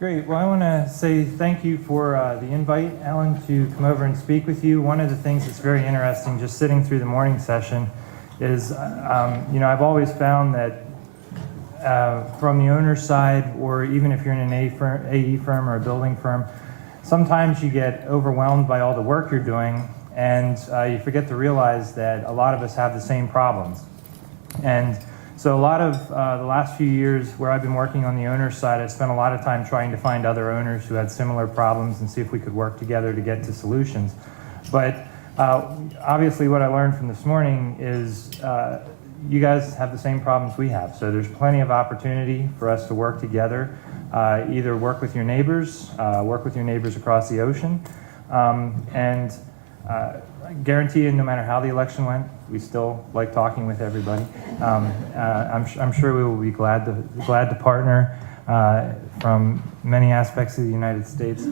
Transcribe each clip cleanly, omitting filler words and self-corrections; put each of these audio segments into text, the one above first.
Great. Well, I want to say thank you for the invite, Alan, to come over and speak with you. One of the things that's very interesting, just sitting through the morning session, is I've always found that from the owner's side, or even if you're in an AE firm or a building firm, sometimes you get overwhelmed by all the work you're doing, and you forget to realize that a lot of us have the same problems. And so a lot of the last few years where I've been working on the owner's side, I spent a lot of time trying to find other owners who had similar problems and see if we could work together to get to solutions. But obviously what I learned from this morning is you guys have the same problems we have. So there's plenty of opportunity for us to work together, either work with your neighbors across the ocean, and I guarantee you, no matter how the election went, we still like talking with everybody. I'm sure we will be glad to partner from many aspects of the United States.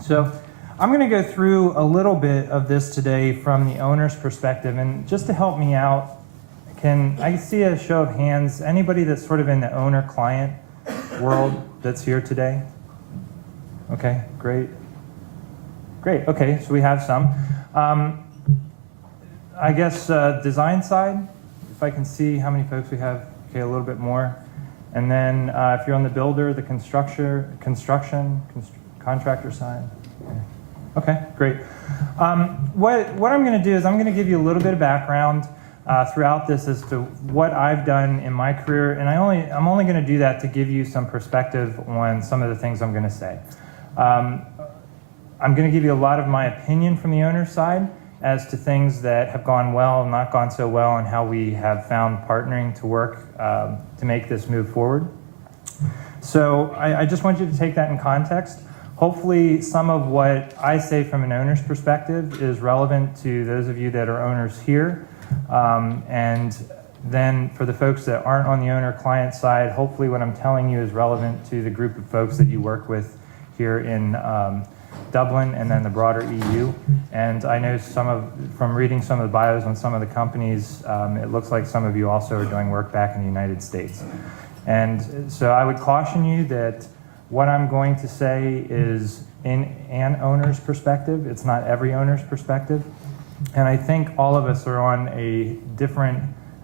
So I'm going to go through a little bit of this today from the owner's perspective, and just to help me out, can I see a show of hands? Anybody that's sort of in the owner-client world that's here today? Okay, great. Great, okay, so we have some. I guess design side, if I can see how many folks we have, okay, a little bit more. And then if you're on the builder, the construction, contractor side. Okay, great. What I'm gonna do is I'm gonna give you a little bit of background throughout this as to what I've done in my career, and I'm only gonna do that to give you some perspective on some of the things I'm gonna say. I'm going to give you a lot of my opinion from the owner's side as to things that have gone well and not gone so well, and how we have found partnering to work to make this move forward. So I just want you to take that in context. Hopefully some of what I say from an owner's perspective is relevant to those of you that are owners here. And then for the folks that aren't on the owner-client side, hopefully what I'm telling you is relevant to the group of folks that you work with here in Dublin and then the broader EU. And I know from reading some of the bios on some of the companies, it looks like some of you also are doing work back in the United States. And so I would caution you that what I'm going to say is in an owner's perspective. It's not every owner's perspective. And I think all of us are on a different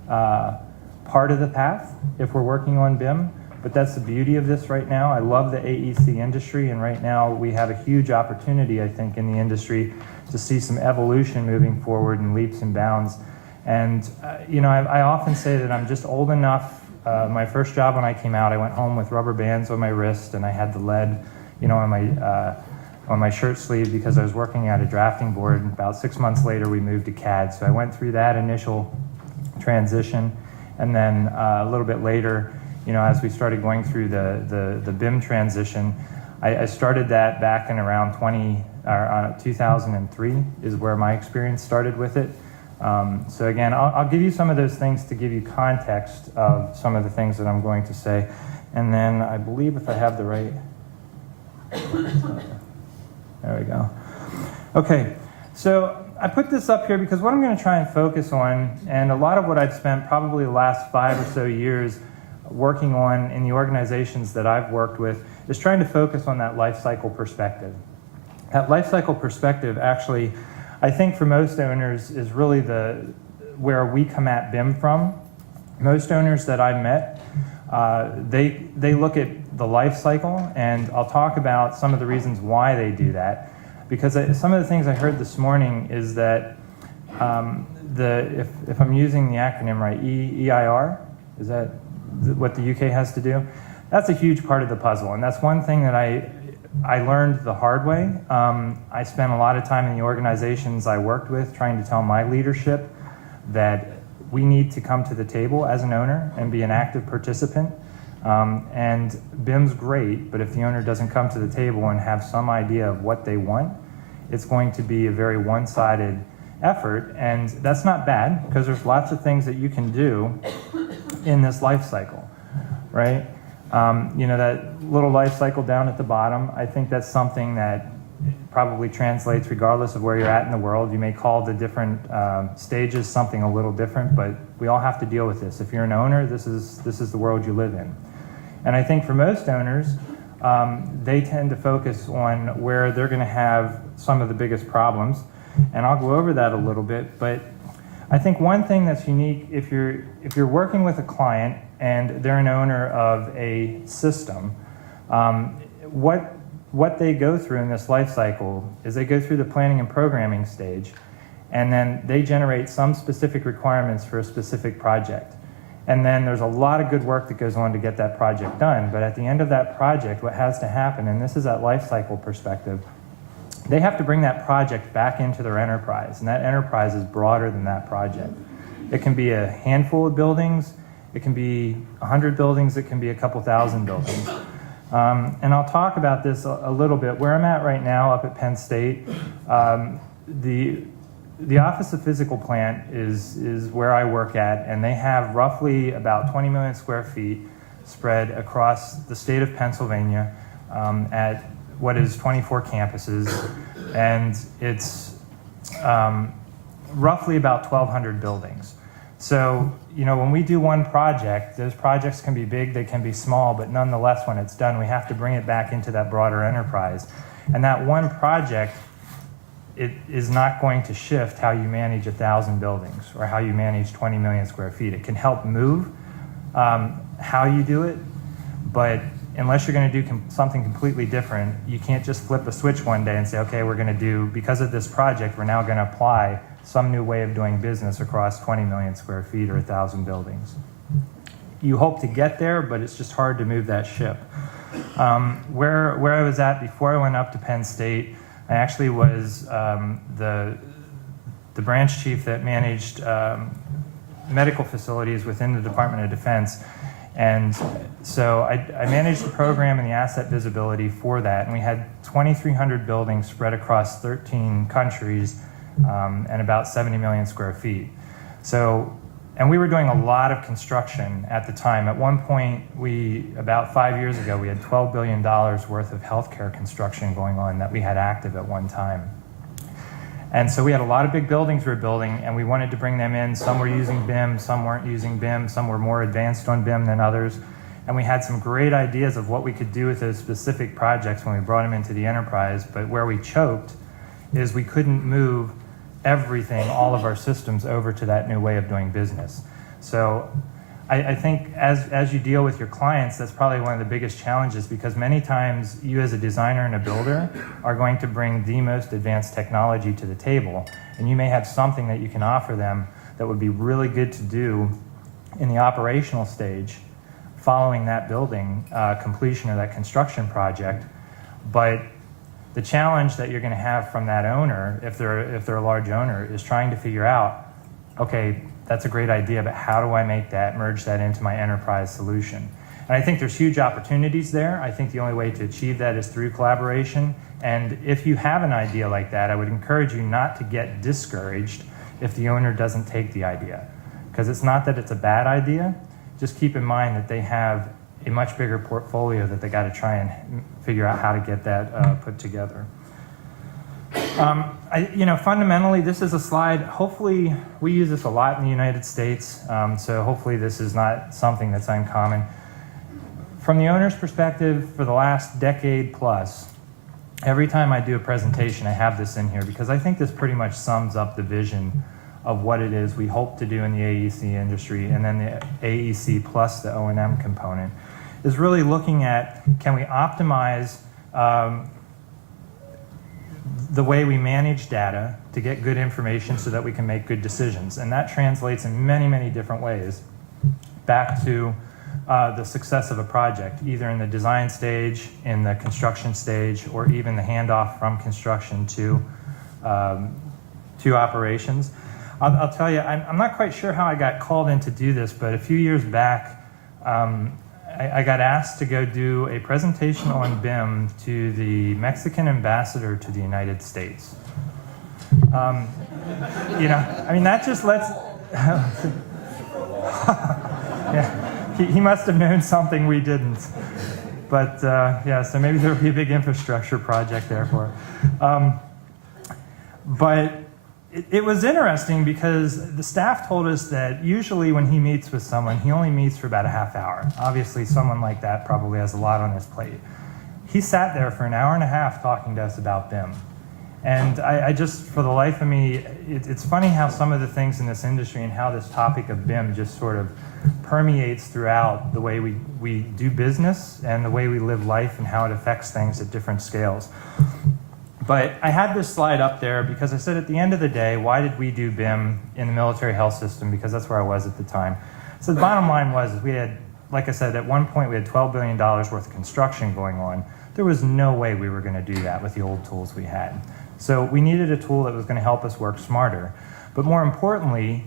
part of the path if we're working on BIM. But that's the beauty of this right now. I love the AEC industry, and right now we have a huge opportunity, I think, in the industry to see some evolution moving forward in leaps and bounds. And I often say that I'm just old enough. My first job when I came out, I went home with rubber bands on my wrist, and I had the lead, on my shirt sleeve because I was working at a drafting board. And about 6 months later, we moved to CAD. So I went through that initial transition, and then a little bit later, as we started going through the BIM transition, I started that back in around 2003 is where my experience started with it. So again, I'll give you some of those things to give you context of some of the things that I'm going to say. And then I believe if I have the right, there we go. Okay, so I put this up here because what I'm going to try and focus on, and a lot of what I've spent probably the last 5 or so years working on in the organizations that I've worked with, is trying to focus on that life cycle perspective. That life cycle perspective, actually, I think for most owners is really where we come at BIM from. Most owners that I've met, they look at the life cycle, and I'll talk about some of the reasons why they do that. Because some of the things I heard this morning is that if I'm using the acronym right, EIR, is that what the UK has to do? That's a huge part of the puzzle, and that's one thing that I learned the hard way. I spent a lot of time in the organizations I worked with trying to tell my leadership that we need to come to the table as an owner and be an active participant. And BIM's great, but if the owner doesn't come to the table and have some idea of what they want, it's going to be a very one-sided effort. And that's not bad, because there's lots of things that you can do in this life cycle, right? That little life cycle down at the bottom, I think that's something that probably translates regardless of where you're at in the world. You may call the different stages something a little different, but we all have to deal with this. If you're an owner, this is the world you live in. And I think for most owners, they tend to focus on where they're going to have some of the biggest problems. And I'll go over that a little bit, but I think one thing that's unique, if you're working with a client and they're an owner of a system, what they go through in this life cycle is they go through the planning and programming stage, and then they generate some specific requirements for a specific project. And then there's a lot of good work that goes on to get that project done, but at the end of that project, what has to happen, and this is that life cycle perspective, they have to bring that project back into their enterprise, and that enterprise is broader than that project. It can be a handful of buildings, it can be 100 buildings, it can be a couple thousand buildings. And I'll talk about this a little bit. Where I'm at right now up at Penn State, the Office of Physical Plant is where I work at, and they have roughly about 20 million square feet spread across the state of Pennsylvania at what is 24 campuses, and it's roughly about 1,200 buildings. So, when we do one project, those projects can be big, they can be small, but nonetheless, when it's done, we have to bring it back into that broader enterprise. And that one project, it is not going to shift how you manage 1,000 buildings or how you manage 20 million square feet. It can help move how you do it, but unless you're going to do something completely different, you can't just flip a switch one day and say, okay, we're going to do, because of this project, we're now going to apply some new way of doing business across 20 million square feet or 1,000 buildings. You hope to get there, but it's just hard to move that ship. Where I was at before I went up to Penn State, I actually was the branch chief that managed medical facilities within the Department of Defense. And so I managed the program and the asset visibility for that. And we had 2,300 buildings spread across 13 countries and about 70 million square feet. So, and we were doing a lot of construction at the time. At one point, about 5 years ago, we had $12 billion worth of healthcare construction going on that we had active at one time. And so we had a lot of big buildings we were building, and we wanted to bring them in. Some were using BIM, some weren't using BIM, some were more advanced on BIM than others. And we had some great ideas of what we could do with those specific projects when we brought them into the enterprise, but where we choked is we couldn't move everything, all of our systems, over to that new way of doing business. So I think as you deal with your clients, that's probably one of the biggest challenges, because many times you as a designer and a builder are going to bring the most advanced technology to the table, and you may have something that you can offer them that would be really good to do in the operational stage following that building completion or that construction project. But the challenge that you're going to have from that owner, if they're a large owner, is trying to figure out, okay, that's a great idea, but how do I merge that into my enterprise solution? And I think there's huge opportunities there. I think the only way to achieve that is through collaboration. And if you have an idea like that, I would encourage you not to get discouraged if the owner doesn't take the idea. Because it's not that it's a bad idea, just keep in mind that they have a much bigger portfolio that they got to try and figure out how to get that put together. Fundamentally, this is a slide. Hopefully, we use this a lot in the United States, so hopefully this is not something that's uncommon. From the owner's perspective, for the last decade plus, every time I do a presentation, I have this in here, because I think this pretty much sums up the vision of what it is we hope to do in the AEC industry, and then the AEC plus the O&M component, is really looking at, can we optimize the way we manage data to get good information so that we can make good decisions. And that translates in many, many different ways back to the success of a project, either in the design stage, in the construction stage, or even the handoff from construction to operations. I'll tell you, I'm not quite sure how I got called in to do this, but a few years back, I got asked to go do a presentation on BIM to the Mexican ambassador to the United States. That just lets... yeah, he must have known something we didn't. But so maybe there'll be a big infrastructure project there for it. But it was interesting, because the staff told us that usually when he meets with someone, he only meets for about a half hour. Obviously, someone like that probably has a lot on his plate. he sat there for an hour and a half talking to us about BIM. And I just, for the life of me, it's funny how some of the things in this industry and how this topic of BIM just sort of permeates throughout the way we do business and the way we live life and how it affects things at different scales. But I had this slide up there because I said at the end of the day, why did we do BIM in the military health system? Because that's where I was at the time. So the bottom line was we had, like I said, at one point we had $12 billion worth of construction going on. There was no way we were going to do that with the old tools we had. So we needed a tool that was going to help us work smarter. But more importantly,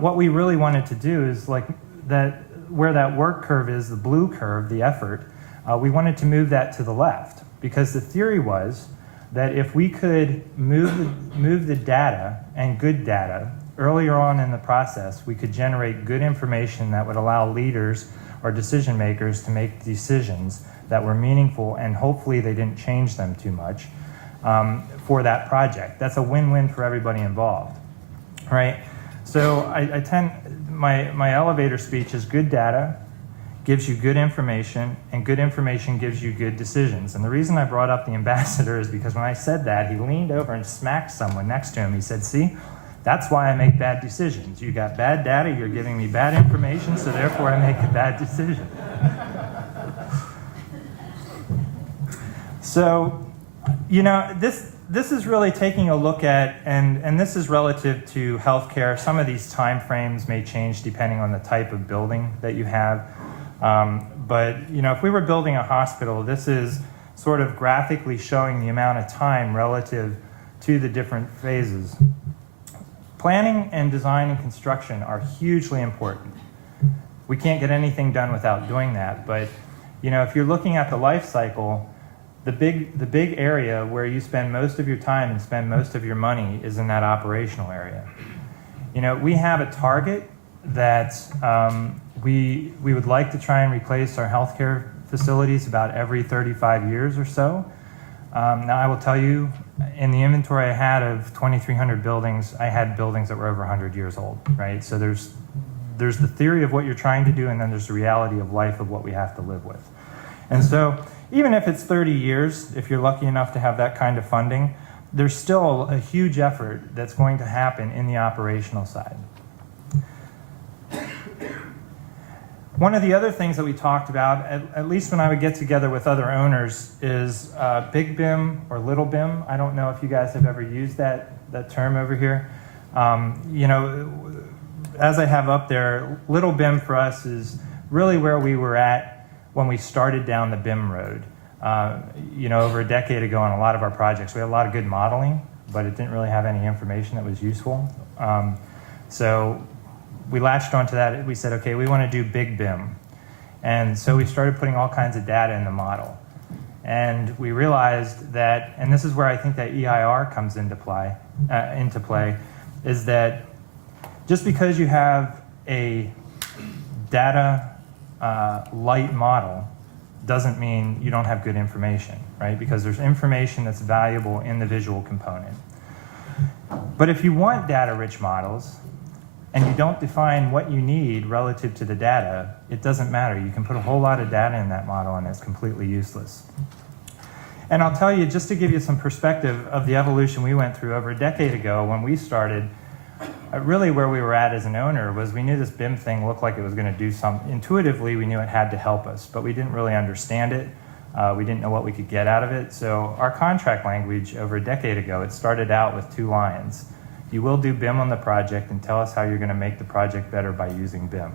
what we really wanted to do is like that, where that work curve is, the blue curve, the effort, we wanted to move that to the left. Because the theory was that if we could move the data and good data earlier on in the process, we could generate good information that would allow leaders or decision makers to make decisions that were meaningful, and hopefully they didn't change them too much for that project. That's a win-win for everybody involved, right? So my elevator speech is good data gives you good information, and good information gives you good decisions. And the reason I brought up the ambassador is because when I said that, he leaned over and smacked someone next to him. He said, see, that's why I make bad decisions. You got bad data, you're giving me bad information, so therefore I make a bad decision. So, you know, this is really taking a look at, and this is relative to healthcare. Some of these time frames may change depending on the type of building that you have. But, you know, if we were building a hospital, this is sort of graphically showing the amount of time relative to the different phases. Planning and design and construction are hugely important. We can't get anything done without doing that, but, you know, if you're looking at the life cycle, the big area where you spend most of your time and spend most of your money is in that operational area. You know, we have a target that we would like to try and replace our healthcare facilities about every 35 years or so. Now I will tell you, in the inventory I had of 2,300 buildings, I had buildings that were over 100 years old, right? So there's the theory of what you're trying to do, and then there's the reality of life of what we have to live with. And so even if it's 30 years, if you're lucky enough to have that kind of funding, there's still a huge effort that's going to happen in the operational side. One of the other things that we talked about, at least when I would get together with other owners, is Big BIM or Little BIM. I don't know if you guys have ever used that term over here. You know, as I have up there, Little BIM for us is really where we were at when we started down the BIM road. You know, over a decade ago on a lot of our projects, we had a lot of good modeling, but it didn't really have any information that was useful. So we latched onto that. We said, okay, we want to do Big BIM. And so we started putting all kinds of data in the model. And we realized that, and this is where I think that EIR comes into play, is that just because you have a data light model doesn't mean you don't have good information, right? Because there's information that's valuable in the visual component. But if you want data-rich models, and you don't define what you need relative to the data, it doesn't matter. You can put a whole lot of data in that model and it's completely useless. And I'll tell you, just to give you some perspective of the evolution we went through over a decade ago when we started, really where we were at as an owner was we knew this BIM thing looked like it was going to do something. Intuitively, we knew it had to help us, but we didn't really understand it. We didn't know what we could get out of it. So our contract language over a decade ago, it started out with 2 lines. You will do BIM on the project and tell us how you're going to make the project better by using BIM.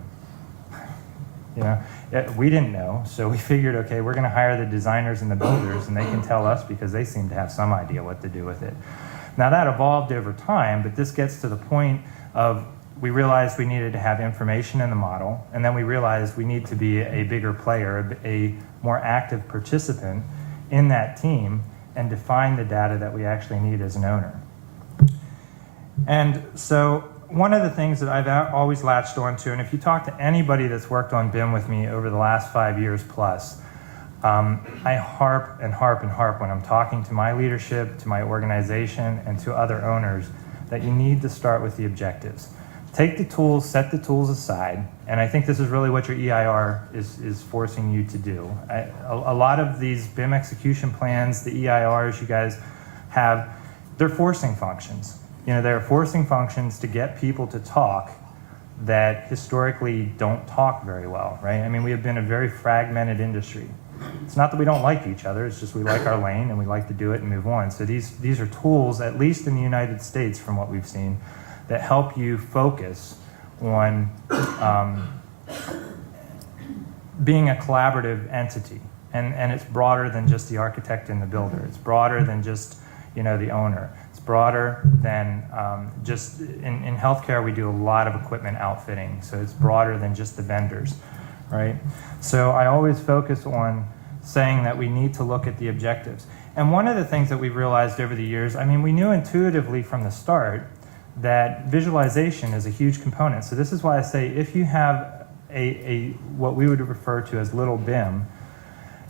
You know, we didn't know, so we figured, okay, we're going to hire the designers and the builders, and they can tell us because they seem to have some idea what to do with it. Now that evolved over time, but this gets to the point of we realized we needed to have information in the model, and then we realized we need to be a bigger player, a more active participant in that team, and define the data that we actually need as an owner. And so one of the things that I've always latched onto, and if you talk to anybody that's worked on BIM with me over the last 5 years plus, I harp and harp and harp when I'm talking to my leadership, to my organization, and to other owners, that you need to start with the objectives. take the tools, set the tools aside, and I think this is really what your EIR is forcing you to do. A lot of these BIM execution plans, the EIRs you guys have, they're forcing functions. They're forcing functions to get people to talk that historically don't talk very well, right? I mean, we have been a very fragmented industry. It's not that we don't like each other, it's just we like our lane and we like to do it and move on. So these are tools, at least in the United States from what we've seen, that help you focus on being a collaborative entity. And it's broader than just the architect and the builder. It's broader than just the owner. It's broader than just, in healthcare we do a lot of equipment outfitting, so it's broader than just the vendors, right? So I always focus on saying that we need to look at the objectives. And one of the things that we've realized over the years, I mean, we knew intuitively from the start that visualization is a huge component. So this is why I say if you have a what we would refer to as little BIM,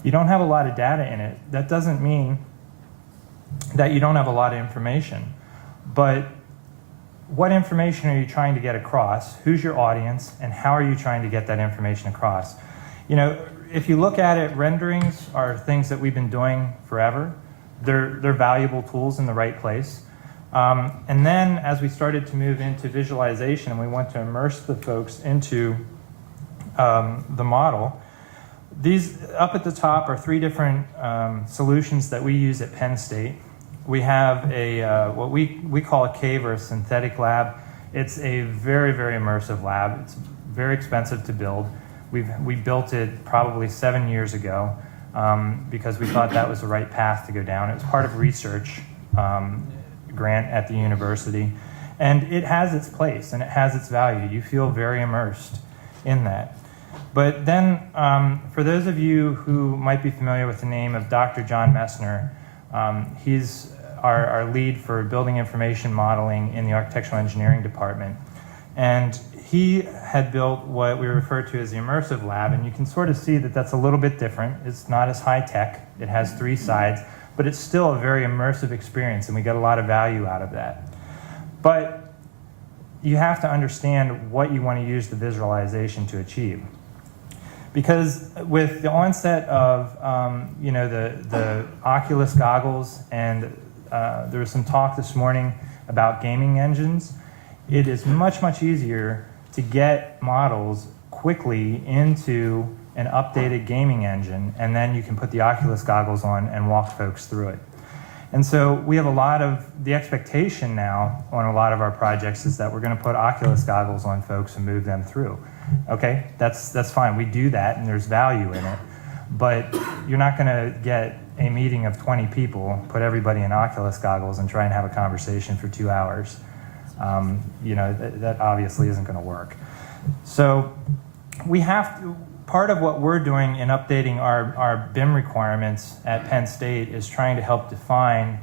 you don't have a lot of data in it. That doesn't mean that you don't have a lot of information. But what information are you trying to get across? Who's your audience? And how are you trying to get that information across? If you look at it, renderings are things that we've been doing forever. They're valuable tools in the right place. And then as we started to move into visualization and we want to immerse the folks into the model, these up at the top are 3 different solutions that we use at Penn State. We have a what we call a cave or a synthetic lab. It's a very, very immersive lab. It's very expensive to build. We built it probably 7 years ago because we thought that was the right path to go down. It was part of a research grant at the university. And it has its place and it has its value. You feel very immersed in that. But then, for those of you who might be familiar with the name of Dr. John Messner, he's our lead for building information modeling in the architectural engineering department. And he had built what we refer to as the immersive lab, and you can sort of see that that's a little bit different. It's not as high tech. It has 3 sides, but it's still a very immersive experience, and we get a lot of value out of that. But you have to understand what you want to use the visualization to achieve. Because with the onset of the Oculus goggles, and there was some talk this morning about gaming engines, it is much, much easier to get models quickly into an updated gaming engine, and then you can put the Oculus goggles on and walk folks through it. And so we have a lot of, the expectation now on a lot of our projects is that we're going to put Oculus goggles on folks and move them through. Okay, that's fine. We do that and there's value in it. But you're not going to get a meeting of 20 people, put everybody in Oculus goggles and try and have a conversation for 2 hours. That obviously isn't going to work. So we have to, part of what we're doing in updating our BIM requirements at Penn State is trying to help define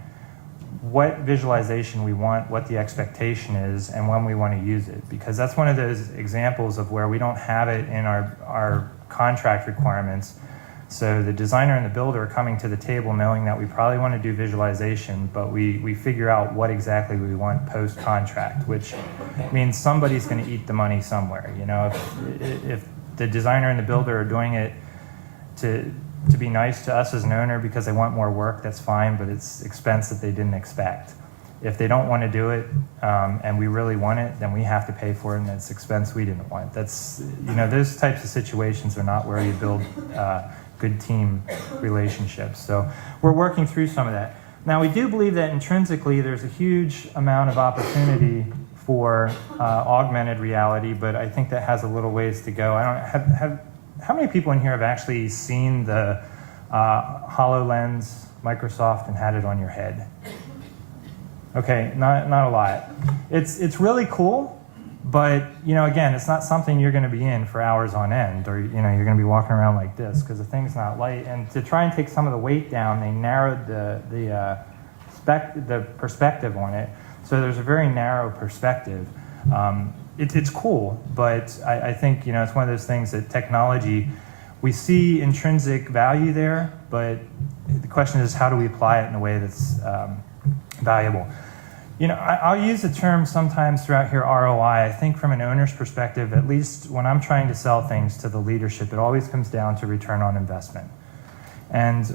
what visualization we want, what the expectation is, and when we want to use it. Because that's one of those examples of where we don't have it in our contract requirements. So the designer and the builder are coming to the table knowing that we probably want to do visualization, but we figure out what exactly we want post-contract, which means somebody's going to eat the money somewhere. If the designer and the builder are doing it to be nice to us as an owner because they want more work, that's fine, but it's expense that they didn't expect. If they don't want to do it and we really want it, then we have to pay for it, and it's expense we didn't want. That's, those types of situations are not where you build good team relationships. So we're working through some of that. Now, we do believe that intrinsically there's a huge amount of opportunity for augmented reality, but I think that has a little ways to go. I don't how many people in here have actually seen the HoloLens Microsoft and had it on your head? Okay, not a lot. It's really cool, but again, it's not something you're going to be in for hours on end, or you're going to be walking around like this because the thing's not light. And to try and take some of the weight down, they narrowed the perspective on it, so there's a very narrow perspective. It's cool, but I think it's one of those things that technology, we see intrinsic value there, but the question is how do we apply it in a way that's valuable. I'll use the term sometimes throughout here, ROI. I think from an owner's perspective, at least when I'm trying to sell things to the leadership, it always comes down to return on investment. And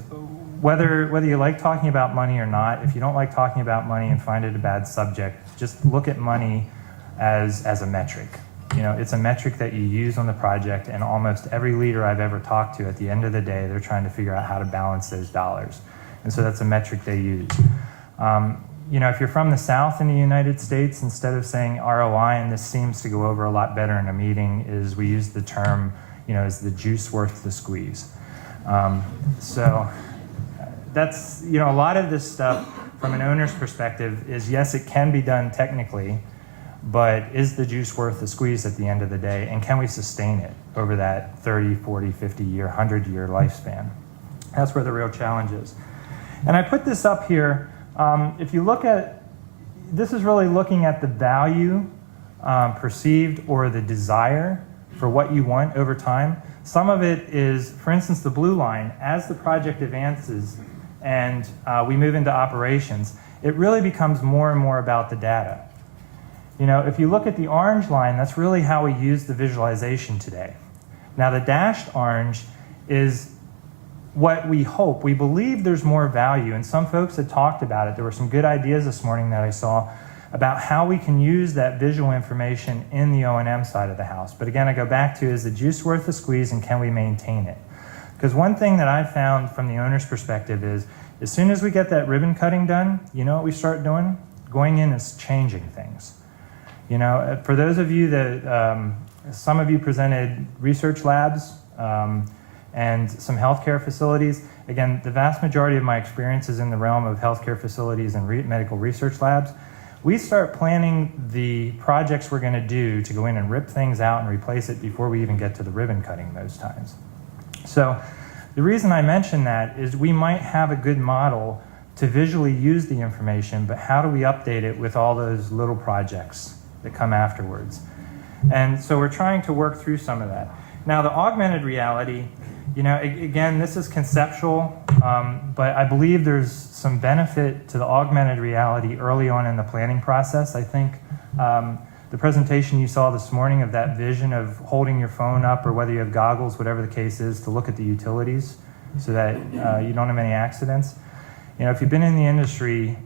whether you like talking about money or not, if you don't like talking about money and find it a bad subject, just look at money as a metric. It's a metric that you use on the project, and almost every leader I've ever talked to, at the end of the day, they're trying to figure out how to balance those dollars. And so that's a metric they use. If you're from the South in the United States, instead of saying ROI, and this seems to go over a lot better in a meeting, is we use the term, is the juice worth the squeeze? So that's, a lot of this stuff from an owner's perspective is, yes, it can be done technically, but is the juice worth the squeeze at the end of the day? And can we sustain it over that 30, 40, 50 year, 100-year lifespan? That's where the real challenge is. And I put this up here. If you look at, this is really looking at the value perceived or the desire for what you want over time. Some of it is, for instance, the blue line. As the project advances and we move into operations, it really becomes more and more about the data. If you look at the orange line, that's really how we use the visualization today. Now, the dashed orange is what we hope. We believe there's more value, and some folks had talked about it. There were some good ideas this morning that I saw about how we can use that visual information in the O&M side of the house. But again, I go back to, is the juice worth the squeeze, and can we maintain it? Because one thing that I've found from the owner's perspective is, as soon as we get that ribbon cutting done, you know what we start doing? Going in and changing things. For those of you that, some of you presented research labs, and some healthcare facilities. Again, the vast majority of my experience is in the realm of healthcare facilities and medical research labs. We start planning the projects we're going to do to go in and rip things out and replace it before we even get to the ribbon cutting most times. So the reason I mention that is we might have a good model to visually use the information, but how do we update it with all those little projects that come afterwards? And so we're trying to work through some of that. Now, the augmented reality, again, this is conceptual, but I believe there's some benefit to the augmented reality early on in the planning process. I think the presentation you saw this morning of that vision of holding your phone up, or whether you have goggles, whatever the case is, to look at the utilities so that you don't have any accidents. If you've been in the industry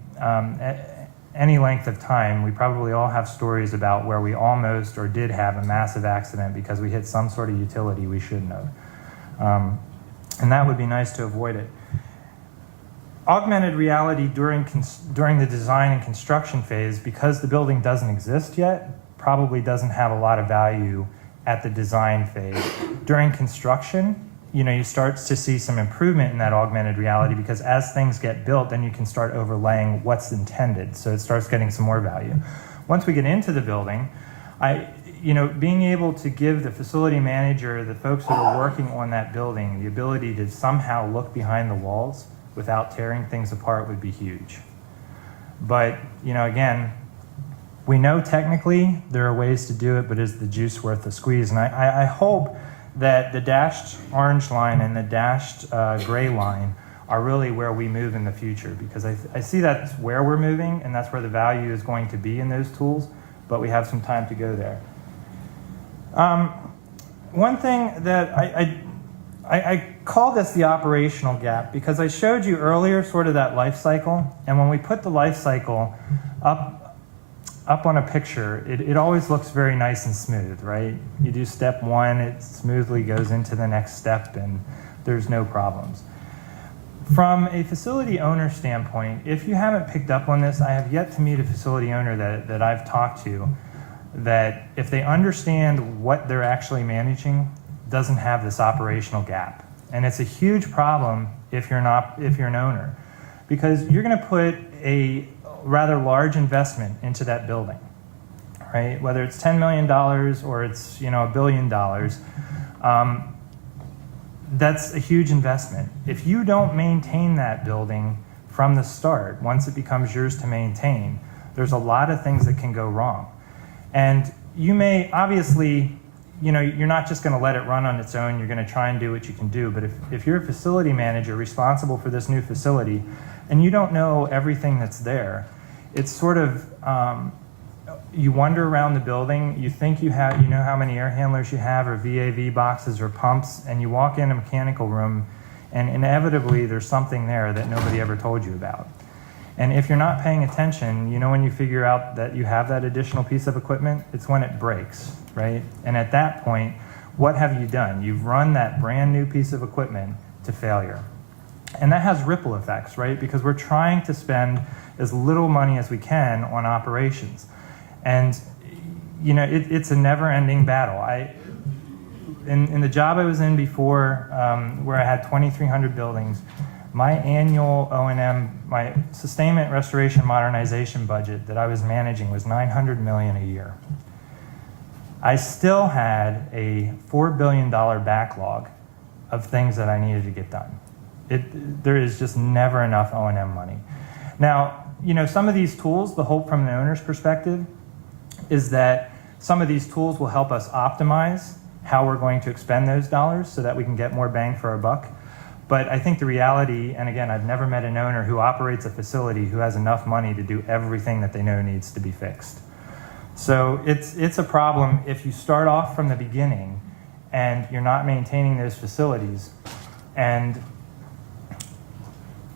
any length of time, we probably all have stories about where we almost or did have a massive accident because we hit some sort of utility we shouldn't have. And that would be nice to avoid it. Augmented reality during the design and construction phase, because the building doesn't exist yet, probably doesn't have a lot of value at the design phase. During construction, you start to see some improvement in that augmented reality, because as things get built, then you can start overlaying what's intended. So it starts getting some more value. Once we get into the building, being able to give the facility manager, the folks that are working on that building, the ability to somehow look behind the walls without tearing things apart would be huge. But, again, we know technically there are ways to do it, but is the juice worth the squeeze? And I hope that the dashed orange line and the dashed gray line are really where we move in the future, because I see that's where we're moving, and that's where the value is going to be in those tools, but we have some time to go there. One thing that I call this the operational gap, because I showed you earlier sort of that life cycle, and when we put the life cycle up on a picture, it always looks very nice and smooth, right? You do step one, it smoothly goes into the next step, and there's no problems. From a facility owner standpoint, if you haven't picked up on this, I have yet to meet a facility owner that I've talked to that, if they understand what they're actually managing, doesn't have this operational gap. And it's a huge problem if you're an owner, because you're going to put a rather large investment into that building, right? Whether it's $10 million or it's $1 billion, that's a huge investment. If you don't maintain that building from the start, once it becomes yours to maintain, there's a lot of things that can go wrong. And you may, obviously, you're not just going to let it run on its own. You're going to try and do what you can do. But if you're a facility manager responsible for this new facility and you don't know everything that's there, it's sort of, you wander around the building, you think you know how many air handlers you have, or VAV boxes or pumps, and you walk in a mechanical room, and inevitably there's something there that nobody ever told you about. And if you're not paying attention, you know, when you figure out that you have that additional piece of equipment, it's when it breaks, right? And at that point, what have you done? You've run that brand new piece of equipment to failure. And that has ripple effects, right? Because we're trying to spend as little money as we can on operations. And, you know, it's a never-ending battle. In the job I was in before, where I had 2,300 buildings, my annual O&M, my sustainment, restoration, modernization budget that I was managing was $900 million a year. I still had a $4 billion backlog of things that I needed to get done. There is just never enough O&M money. Now, you know, some of these tools, the hope from the owner's perspective is that some of these tools will help us optimize how we're going to expend those dollars so that we can get more bang for our buck. But I think the reality, and again, I've never met an owner who operates a facility who has enough money to do everything that they know needs to be fixed. So it's a problem if you start off from the beginning and you're not maintaining those facilities, and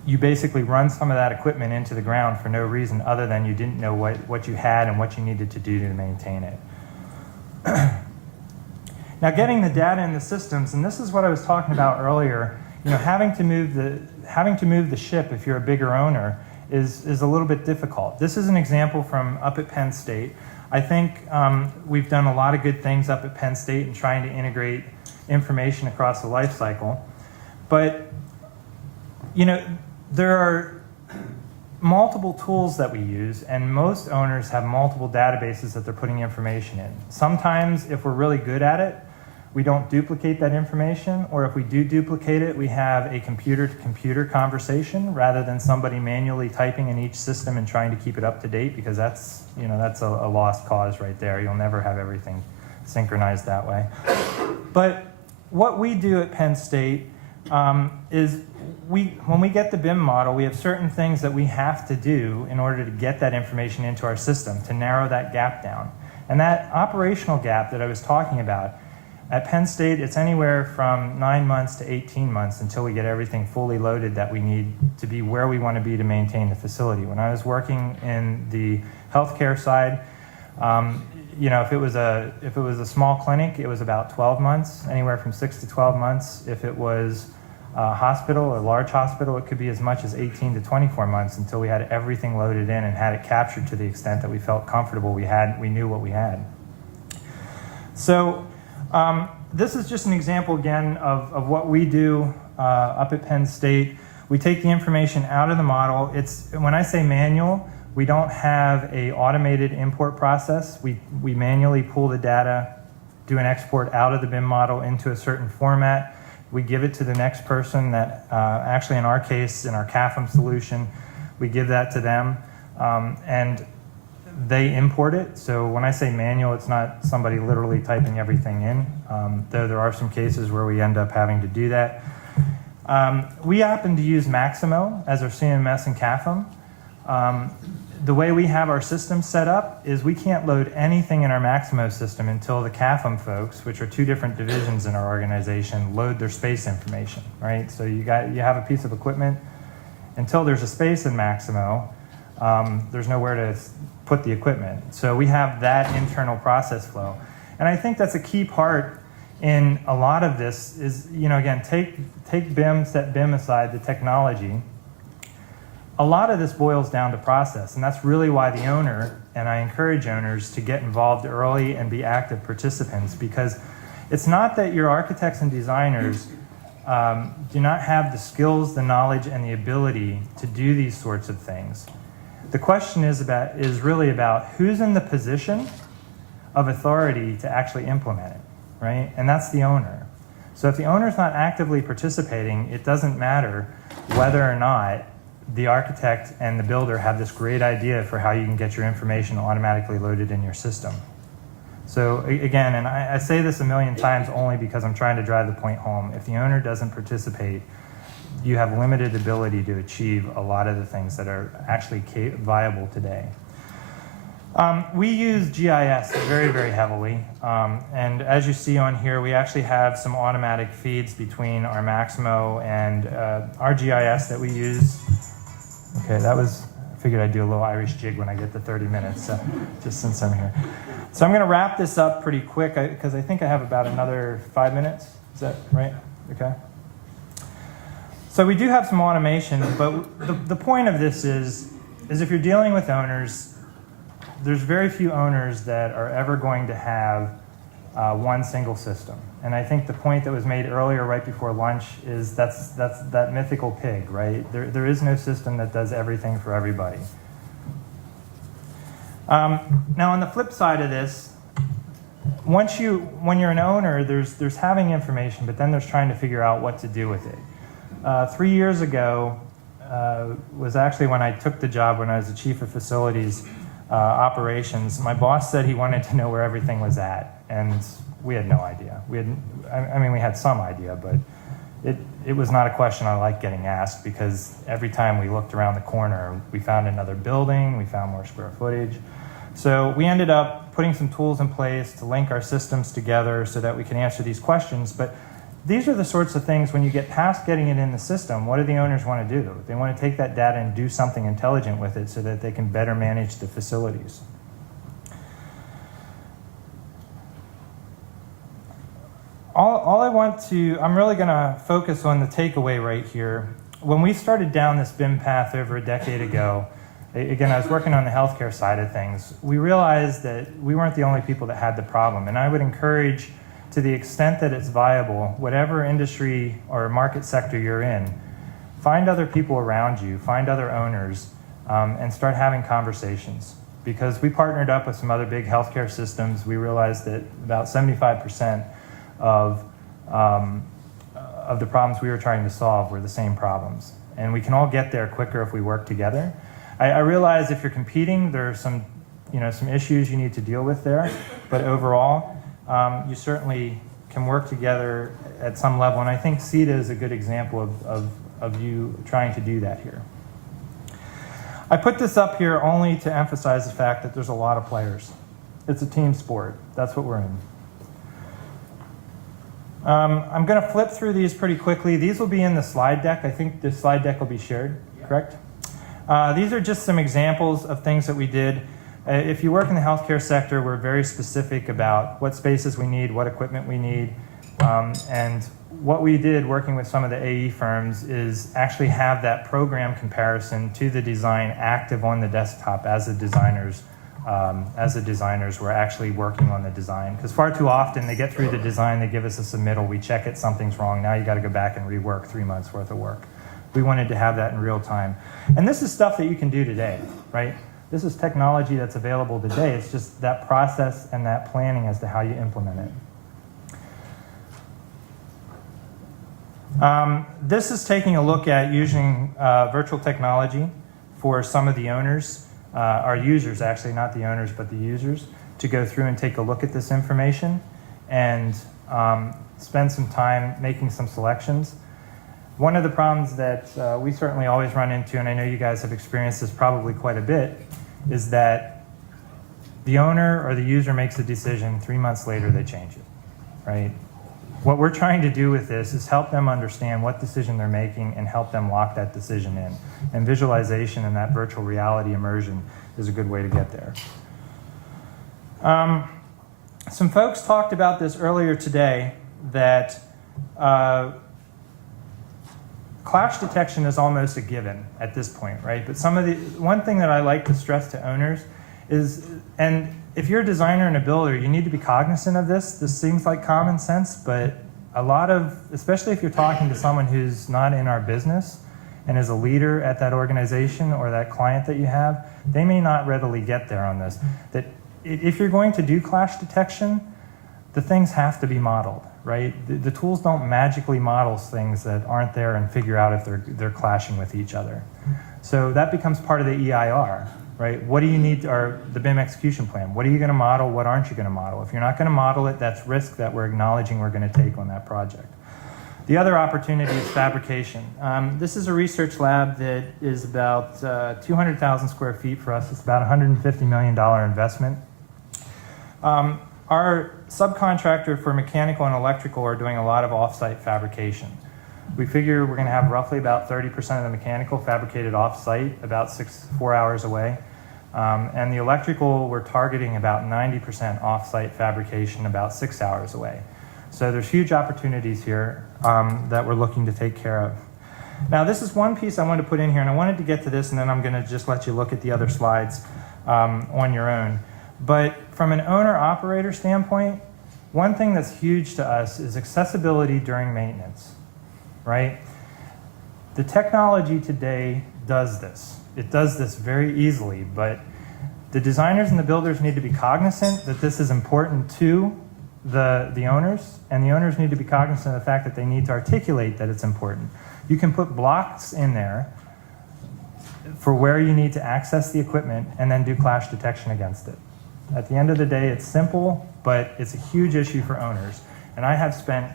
you basically run some of that equipment into the ground for no reason other than you didn't know what you had and what you needed to do to maintain it. Now, getting the data in the systems, and this is what I was talking about earlier, you know, having to move the ship if you're a bigger owner is a little bit difficult. This is an example from up at Penn State. I think we've done a lot of good things up at Penn State in trying to integrate information across the life cycle. But, you know, there are multiple tools that we use, and most owners have multiple databases that they're putting information in. Sometimes, if we're really good at it, we don't duplicate that information, or if we do duplicate it, we have a computer-to-computer conversation rather than somebody manually typing in each system and trying to keep it up to date, because that's, you know, that's a lost cause right there. You'll never have everything synchronized that way. But what we do at Penn State is when we get the BIM model, we have certain things that we have to do in order to get that information into our system to narrow that gap down. And that operational gap that I was talking about, at Penn State, it's anywhere from 9 months to 18 months until we get everything fully loaded that we need to be where we want to be to maintain the facility. When I was working in the healthcare side, you know, if it was a small clinic, it was about 12 months, anywhere from 6 to 12 months. If it was a hospital, a large hospital, it could be as much as 18 to 24 months until we had everything loaded in and had it captured to the extent that we felt comfortable we knew what we had. So this is just an example again of what we do up at Penn State. We take the information out of the model. When I say manual, we don't have an automated import process. We manually pull the data, do an export out of the BIM model into a certain format. We give it to the next person that, actually in our case, in our CAFM solution, we give that to them, and they import it. So when I say manual, it's not somebody literally typing everything in, though there are some cases where we end up having to do that. We happen to use Maximo as our CMS and CAFM. The way we have our system set up is we can't load anything in our Maximo system until the CAFM folks, which are two different divisions in our organization, load their space information, right? So you have a piece of equipment. Until there's a space in Maximo, there's nowhere to put the equipment. So we have that internal process flow. And I think that's a key part in a lot of this is, you know, again, take BIM, set BIM aside, the technology. A lot of this boils down to process, and that's really why the owner, and I encourage owners to get involved early and be active participants, because it's not that your architects and designers do not have the skills, the knowledge, and the ability to do these sorts of things. The question is really about who's in the position of authority to actually implement it, right? And that's the owner. So if the owner's not actively participating, it doesn't matter whether or not the architect and the builder have this great idea for how you can get your information automatically loaded in your system. So again, and I say this a million times only because I'm trying to drive the point home, if the owner doesn't participate, you have limited ability to achieve a lot of the things that are actually viable today. We use GIS very, very heavily, and as you see on here, we actually have some automatic feeds between our Maximo and our GIS that we use. Okay, I figured I'd do a little Irish jig when I get to 30 minutes, just since I'm here. So I'm going to wrap this up pretty quick, because I think I have about another 5 minutes. Is that right? Okay. So we do have some automation, but the point of this is if you're dealing with owners, there's very few owners that are ever going to have one single system. And I think the point that was made earlier right before lunch is that's that mythical pig, right? There is no system that does everything for everybody. Now on the flip side of this, when you're an owner, there's having information, but then there's trying to figure out what to do with it. 3 years ago was actually when I took the job when I was the chief of facilities operations. My boss said he wanted to know where everything was at, and we had no idea. We had some idea, but it was not a question I liked getting asked, because every time we looked around the corner, we found another building, we found more square footage. So we ended up putting some tools in place to link our systems together so that we can answer these questions. But these are the sorts of things, when you get past getting it in the system, what do the owners want to do? They want to take that data and do something intelligent with it so that they can better manage the facilities. I'm really going to focus on the takeaway right here. When we started down this BIM path over a decade ago, again, I was working on the healthcare side of things, we realized that we weren't the only people that had the problem. And I would encourage, to the extent that it's viable, whatever industry or market sector you're in, find other people around you, find other owners, and start having conversations. Because we partnered up with some other big healthcare systems, we realized that about 75% of the problems we were trying to solve were the same problems. And we can all get there quicker if we work together. I realize if you're competing, there are some issues you need to deal with there, but overall, you certainly can work together at some level, and I think CETA is a good example of you trying to do that here. I put this up here only to emphasize the fact that there's a lot of players. It's a team sport. That's what we're in. I'm going to flip through these pretty quickly. These will be in the slide deck. I think the slide deck will be shared, correct? These are just some examples of things that we did. If you work in the healthcare sector, we're very specific about what spaces we need, what equipment we need, and what we did working with some of the AE firms is actually have that program comparison to the design active on the desktop as the designers were actually working on the design. Because far too often they get through the design, they give us a submittal, we check it, something's wrong, now you got to go back and rework 3 months worth of work. We wanted to have that in real time. And this is stuff that you can do today, right? This is technology that's available today. It's just that process and that planning as to how you implement it. This is taking a look at using virtual technology for some of the owners, our users actually, not the owners, but the users, to go through and take a look at this information and spend some time making some selections. One of the problems that we certainly always run into, and I know you guys have experienced this probably quite a bit, is that the owner or the user makes a decision, 3 months later they change it, right? What we're trying to do with this is help them understand what decision they're making and help them lock that decision in. And visualization and that virtual reality immersion is a good way to get there. Some folks talked about this earlier today, that clash detection is almost a given at this point, right? But one thing that I like to stress to owners is, and if you're a designer and a builder, you need to be cognizant of this. This seems like common sense, but a lot of, especially if you're talking to someone who's not in our business and is a leader at that organization or that client that you have, they may not readily get there on this. That if you're going to do clash detection, the things have to be modeled, right? The tools don't magically model things that aren't there and figure out if they're clashing with each other. So that becomes part of the EIR, right? What do you need, or the BIM execution plan? What are you going to model? What aren't you going to model? If you're not going to model it, that's risk that we're acknowledging we're going to take on that project. The other opportunity is fabrication. This is a research lab that is about 200,000 square feet for us. It's about a $150 million investment. Our subcontractor for mechanical and electrical are doing a lot of off-site fabrication. We figure we're going to have roughly about 30% of the mechanical fabricated off-site, about 4 hours away. And the electrical, we're targeting about 90% off-site fabrication, about 6 hours away. So there's huge opportunities here that we're looking to take care of. Now this is one piece I wanted to put in here, and I wanted to get to this, and then I'm going to just let you look at the other slides on your own. But from an owner-operator standpoint, one thing that's huge to us is accessibility during maintenance, right? The technology today does this. It does this very easily, but the designers and the builders need to be cognizant that this is important to the owners, and the owners need to be cognizant of the fact that they need to articulate that it's important. You can put blocks in there for where you need to access the equipment and then do clash detection against it. At the end of the day, it's simple, but it's a huge issue for owners. And I have spent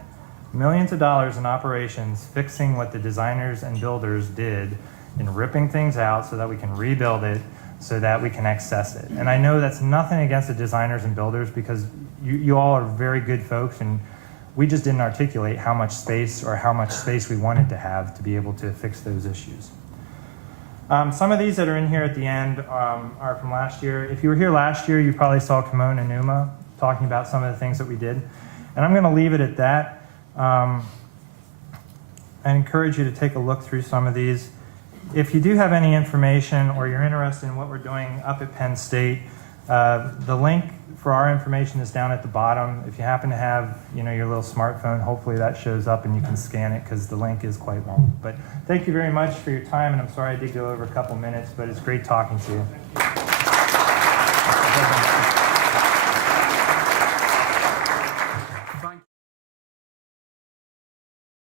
millions of dollars in operations fixing what the designers and builders did in ripping things out so that we can rebuild it, so that we can access it. And I know that's nothing against the designers and builders, because you all are very good folks, and we just didn't articulate how much space we wanted to have to be able to fix those issues. Some of these that are in here at the end are from last year. If you were here last year, you probably saw Kimon and Numa talking about some of the things that we did. And I'm gonna leave it at that. I encourage you to take a look through some of these. If you do have any information or you're interested in what we're doing up at Penn State, the link for our information is down at the bottom. If you happen to have your little smartphone, hopefully that shows up and you can scan it, because the link is quite long. But thank you very much for your time, and I'm sorry I did go over a couple minutes, but it's great talking to you.